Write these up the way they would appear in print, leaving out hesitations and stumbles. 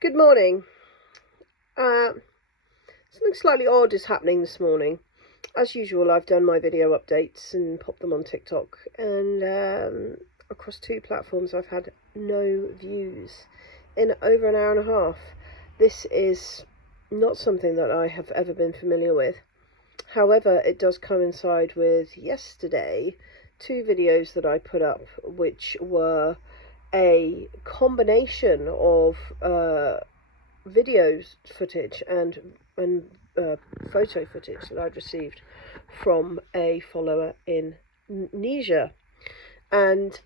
Good morning. Uh, Something slightly odd is happening this morning. As usual, I've done my video updates and popped them on TikTok, and across two platforms I've had no views in over an hour and a half. This is not something that I have ever been familiar with. However, it does coincide with yesterday, two videos that I put up, which were a combination of video footage and photo footage that I'd received from a follower in Niger. And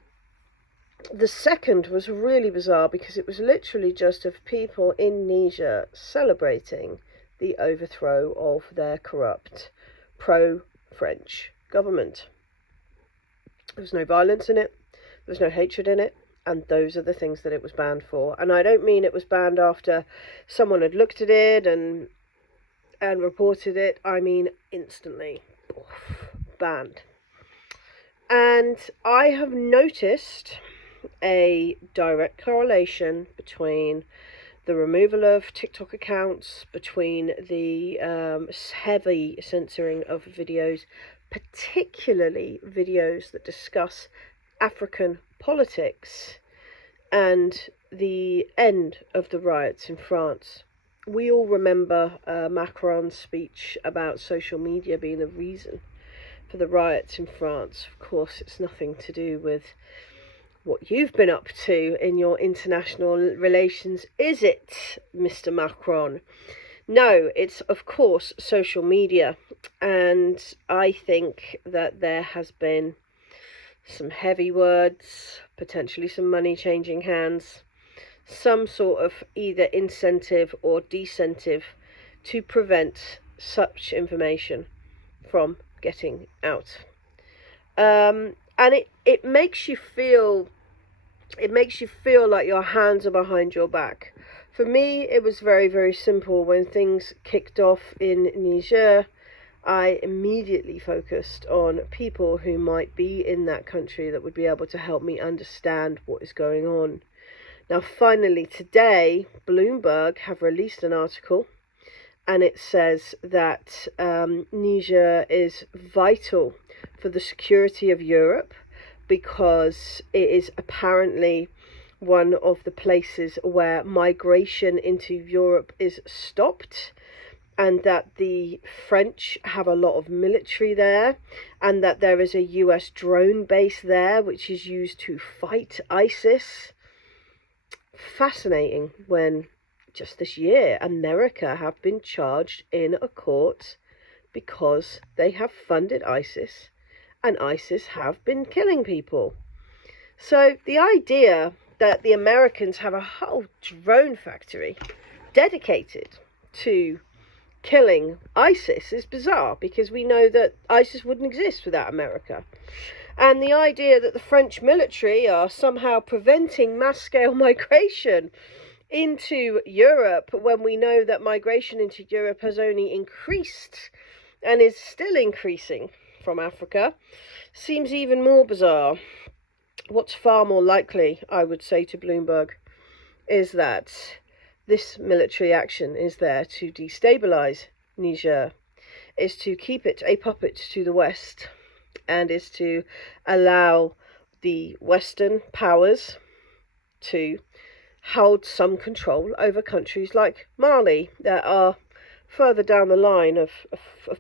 the second was really bizarre because it was literally just of people in Niger celebrating the overthrow of their corrupt pro-French government. There was no violence in it, there was no hatred in it, and those are the things that it was banned for. And I don't mean it was banned after someone had looked at it and reported it. I mean instantly banned. And I have noticed a direct correlation between the removal of TikTok accounts, between the heavy censoring of videos, particularly videos that discuss African politics, and the end of the riots in France. We all remember Macron's speech about social media being the reason for the riots in France. Of course, it's nothing to do with what you've been up to in your international relations, is it, Mr. Macron? No, it's of course social media, and I think that there has been some heavy words, potentially some money changing hands, some sort of either incentive or disincentive to prevent such information from getting out. And it makes you feel like your hands are behind your back. For me, it was very, very simple. When things kicked off in Niger, I immediately focused on people who might be in that country that would be able to help me understand what is going on. Now, finally, today, Bloomberg have released an article, and it says that Niger is vital for the security of Europe because it is apparently one of the places where migration into Europe is stopped, and that the French have a lot of military there, and that there is a US drone base there which is used to fight ISIS. Fascinating, when just this year America have been charged in a court because they have funded ISIS, and ISIS have been killing people. So the idea that the Americans have a whole drone factory dedicated to killing ISIS is bizarre, because we know that ISIS wouldn't exist without America. And the idea that the French military are somehow preventing mass-scale migration into Europe, when we know that migration into Europe has only increased and is still increasing from Africa, seems even more bizarre. What's far more likely, I would say to Bloomberg, is that this military action is there to destabilize Niger, is to keep it a puppet to the West, and is to allow the Western powers to hold some control over countries like Mali that are further down the line of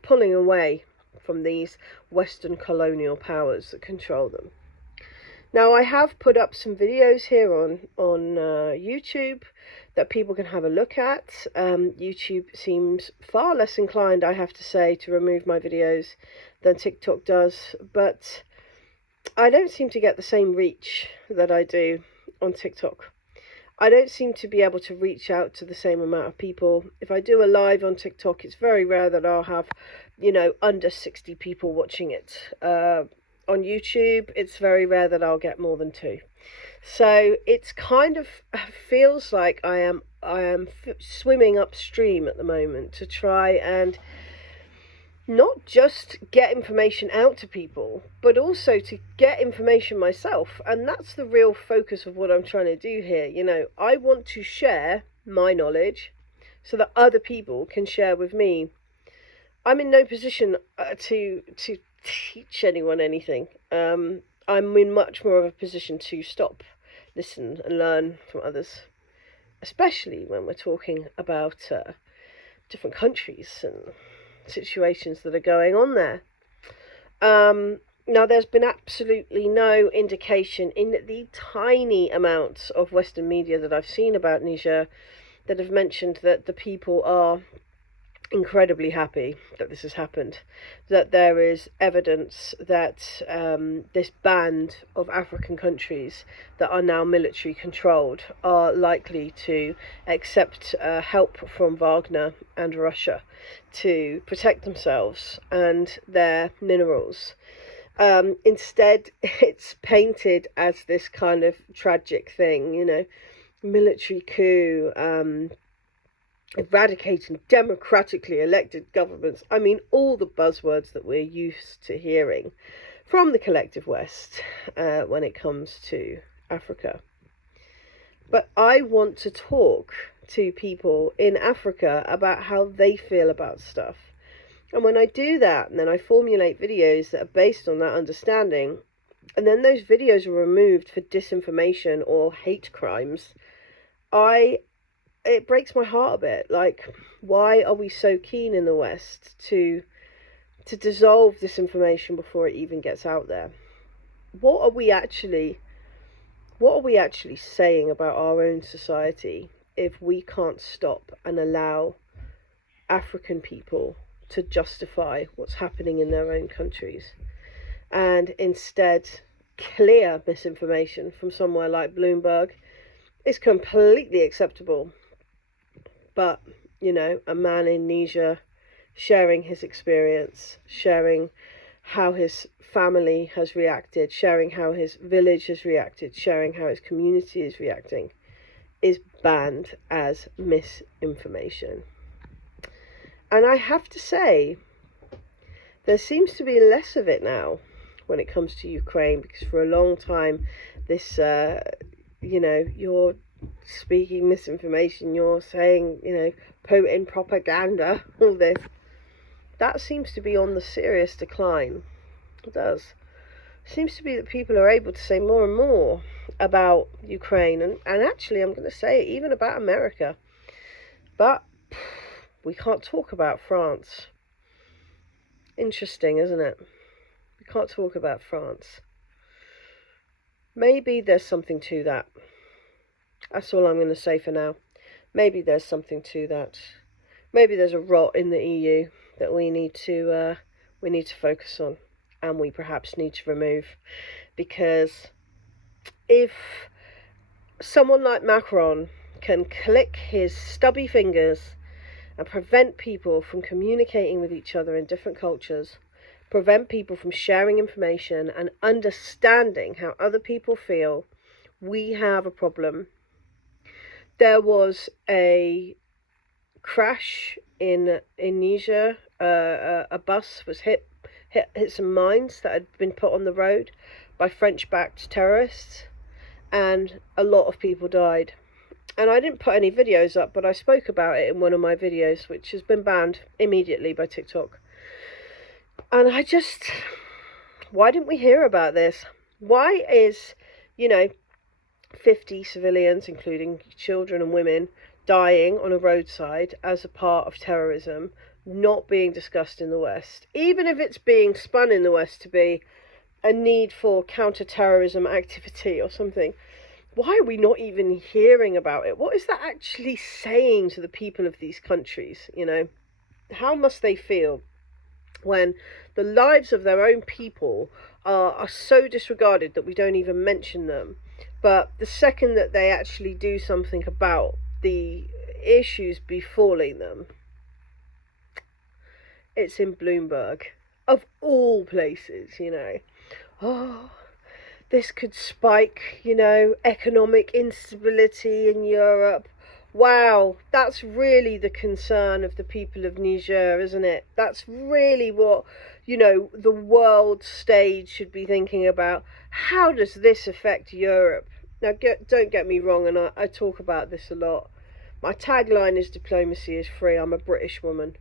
pulling away from these Western colonial powers that control them. Now, I have put up some videos here on YouTube that people can have a look at. YouTube seems far less inclined, I have to say, to remove my videos than TikTok does, but I don't seem to get the same reach that I do on TikTok. I don't seem to be able to reach out to the same amount of people. If I do a live on TikTok, it's very rare that I'll have, under 60 people watching it. On YouTube, it's very rare that I'll get more than 2. So it's kind of feels like I am swimming upstream at the moment to try and not just get information out to people, but also to get information myself. And that's the real focus of what I'm trying to do here. I want to share my knowledge so that other people can share with me. I'm in no position to teach anyone anything. I'm in much more of a position to stop, listen, and learn from others, especially when we're talking about different countries and situations that are going on there. Now, there's been absolutely no indication in the tiny amounts of Western media that I've seen about Niger that have mentioned that the people are incredibly happy that this has happened, that there is evidence that this band of African countries that are now military controlled are likely to accept help from Wagner and Russia to protect themselves and their minerals. Instead, it's painted as this kind of tragic thing, you know, military coup, eradicating democratically elected governments. I mean, all the buzzwords that we're used to hearing from the collective West when it comes to Africa. But I want to talk to people in Africa about how they feel about stuff. And when I do that, and then I formulate videos that are based on that understanding, and then those videos are removed for disinformation or hate crimes, it breaks my heart a bit. Like, why are we so keen in the West to dissolve this information before it even gets out there? What are we actually saying about our own society if we can't stop and allow African people to justify what's happening in their own countries, and instead clear misinformation from somewhere like Bloomberg is completely acceptable? But, you know, a man in Niger sharing his experience, sharing how his family has reacted, sharing how his village has reacted, sharing how his community is reacting, is banned as misinformation. And I have to say, there seems to be less of it now when it comes to Ukraine, because for a long time, this, you know, you're speaking misinformation, you're saying, you know, Putin propaganda, all this, that seems to be on the serious decline. It does. It seems to be that people are able to say more and more about Ukraine, and actually, I'm going to say even about America. But we can't talk about France. Interesting, isn't it? We can't talk about France. Maybe there's something to that. That's all I'm going to say for now. Maybe there's something to that. Maybe there's a rot in the EU that we need to focus on, and we perhaps need to remove. Because if someone like Macron can click his stubby fingers and prevent people from communicating with each other in different cultures, prevent people from sharing information and understanding how other people feel, we have a problem. There was a crash in Niger. A bus was hit some mines that had been put on the road by French-backed terrorists, and a lot of people died. And I didn't put any videos up, but I spoke about it in one of my videos, which has been banned immediately by TikTok. And why didn't we hear about this? Why is, 50 civilians, including children and women, dying on a roadside as a part of terrorism not being discussed in the West? Even if it's being spun in the West to be a need for counter-terrorism activity or something, why are we not even hearing about it? What is that actually saying to the people of these countries? How must they feel when the lives of their own people are so disregarded that we don't even mention them? But the second that they actually do something about the issues befalling them, it's in Bloomberg, of all places, Oh, this could spike, economic instability in Europe. Wow, that's really the concern of the people of Niger, isn't it? That's really what, the world stage should be thinking about. How does this affect Europe? Now, don't get me wrong, and I talk about this a lot. My tagline is diplomacy is free. I'm a British woman.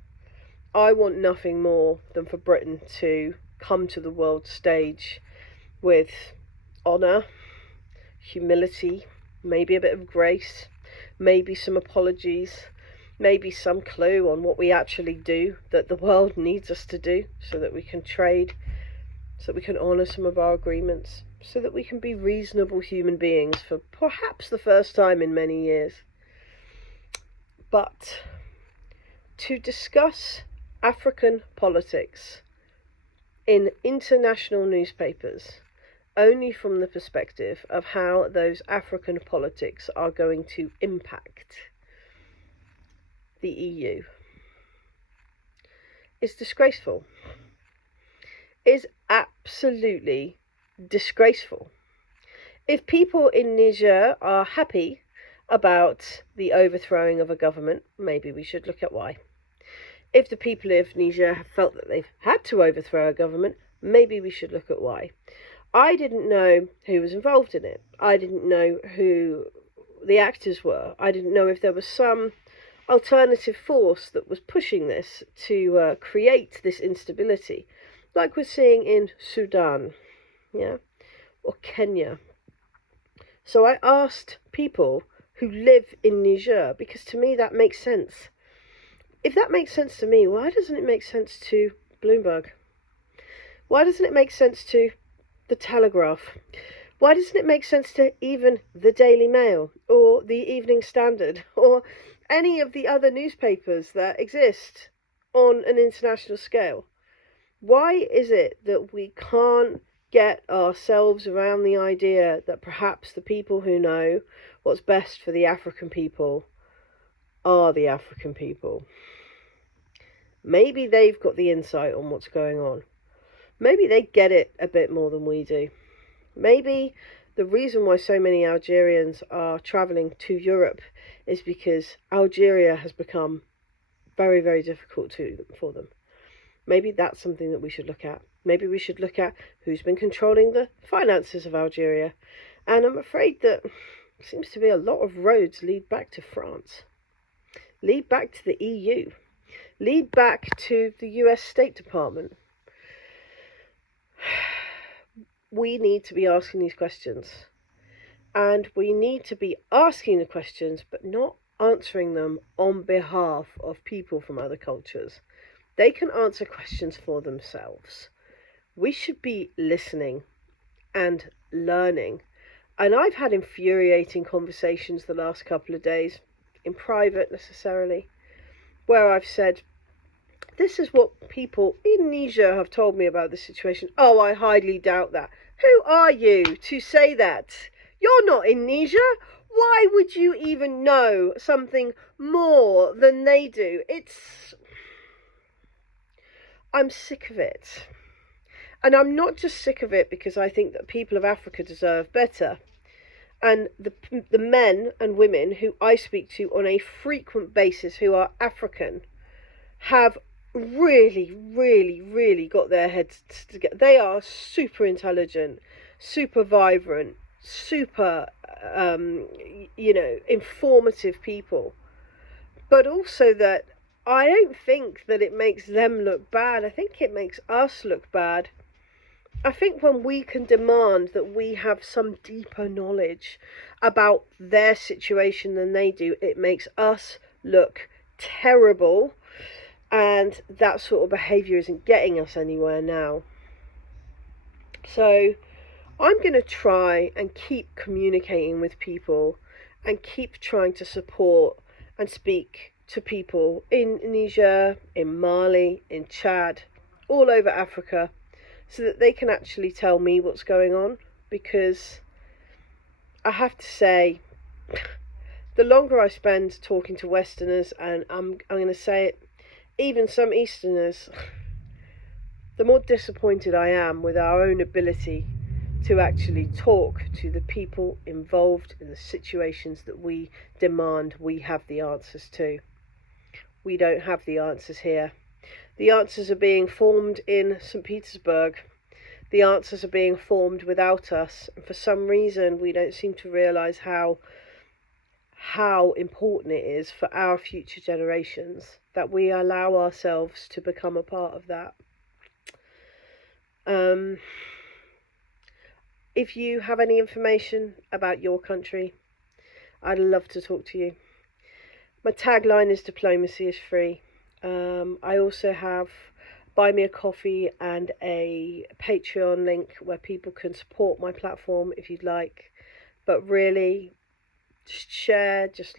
I want nothing more than for Britain to come to the world stage with honour, humility, maybe a bit of grace, maybe some apologies, maybe some clue on what we actually do that the world needs us to do, so that we can trade, so that we can honour some of our agreements, so that we can be reasonable human beings for perhaps the first time in many years. But to discuss African politics in international newspapers only from the perspective of how those African politics are going to impact the EU is disgraceful. Is absolutely disgraceful. If people in Niger are happy about the overthrowing of a government, maybe we should look at why. If the people of Niger have felt that they've had to overthrow a government, maybe we should look at why. I didn't know who was involved in it. I didn't know who the actors were. I didn't know if there was some alternative force that was pushing this to create this instability, like we're seeing in Sudan, or Kenya. So I asked people who live in Niger, because to me that makes sense. If that makes sense to me, why doesn't it make sense to Bloomberg? Why doesn't it make sense to the Telegraph? Why doesn't it make sense to even the Daily Mail or the Evening Standard or any of the other newspapers that exist on an international scale? Why is it that we can't get ourselves around the idea that perhaps the people who know what's best for the African people are the African people? Maybe they've got the insight on what's going on. Maybe they get it a bit more than we do. Maybe the reason why so many Algerians are travelling to Europe is because Algeria has become very, very difficult for them. Maybe that's something that we should look at. Maybe we should look at who's been controlling the finances of Algeria. And I'm afraid that it seems to be a lot of roads lead back to France, lead back to the EU, lead back to the US State Department. We need to be asking these questions. And we need to be asking the questions, but not answering them on behalf of people from other cultures. They can answer questions for themselves. We should be listening and learning. And I've had infuriating conversations the last couple of days, in private necessarily, where I've said, this is what people in Niger have told me about the situation. Oh, I highly doubt that. Who are you to say that? You're not in Niger. Why would you even know something more than they do? I'm sick of it. And I'm not just sick of it because I think that people of Africa deserve better. And the men and women who I speak to on a frequent basis who are African have really, really, really got their heads together. They are super intelligent, super vibrant, super, informative people. But also that I don't think that it makes them look bad. I think it makes us look bad. I think when we can demand that we have some deeper knowledge about their situation than they do, it makes us look terrible. And that sort of behaviour isn't getting us anywhere now. So I'm going to try and keep communicating with people and keep trying to support and speak to people in Niger, in Mali, in Chad, all over Africa, so that they can actually tell me what's going on. Because I have to say, the longer I spend talking to Westerners, and I'm going to say it, even some Easterners, the more disappointed I am with our own ability to actually talk to the people involved in the situations that we demand we have the answers to. We don't have the answers here. The answers are being formed in St. Petersburg. The answers are being formed without us. And for some reason, we don't seem to realise how important it is for our future generations that we allow ourselves to become a part of that. If you have any information about your country, I'd love to talk to you. My tagline is diplomacy is free. I also have Buy Me a Coffee and a Patreon link where people can support my platform if you'd like. But really, just share, just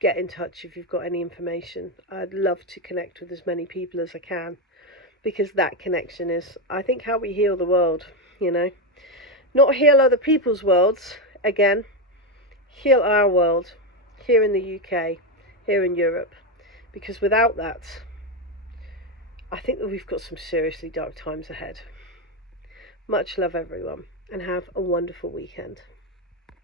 get in touch if you've got any information. I'd love to connect with as many people as I can, because that connection is, I think, how we heal the world, you know. Not heal other people's worlds, again, heal our world, here in the UK, here in Europe, because without that, I think that we've got some seriously dark times ahead. Much love, everyone, and have a wonderful weekend.